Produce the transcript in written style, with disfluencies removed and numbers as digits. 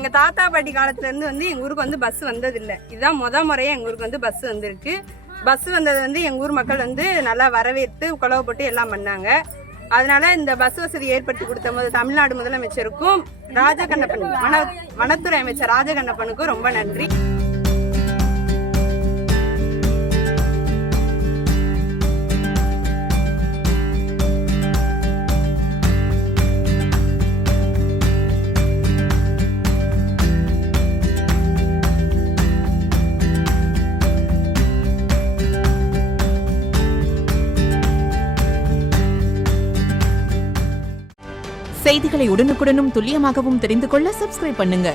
எங்க தாத்தா பாட்டி காலத்துல இருந்து வந்து எங்க ஊருக்கு வந்து பஸ் வந்ததில்லை. இதுதான் முறையா எங்க ஊருக்கு வந்து பஸ் வந்திருக்கு. பஸ் வந்தது வந்து எங்க ஊர் மக்கள் வந்து நல்லா வரவேற்று குழவை போட்டு எல்லாம் பண்ணாங்க. அதனால இந்த பஸ் வசதி ஏற்படுத்தி கொடுத்த போது தமிழ்நாடு முதலமைச்சருக்கும் ராஜகண்ணப்பன் வனத்துறை அமைச்சர் ராஜகண்ணப்பனுக்கும் ரொம்ப நன்றி. செய்திகளை உடனுக்குடனும் துல்லியமாகவும் தெரிந்து கொள்ள சப்ஸ்கிரைப் பண்ணுங்க.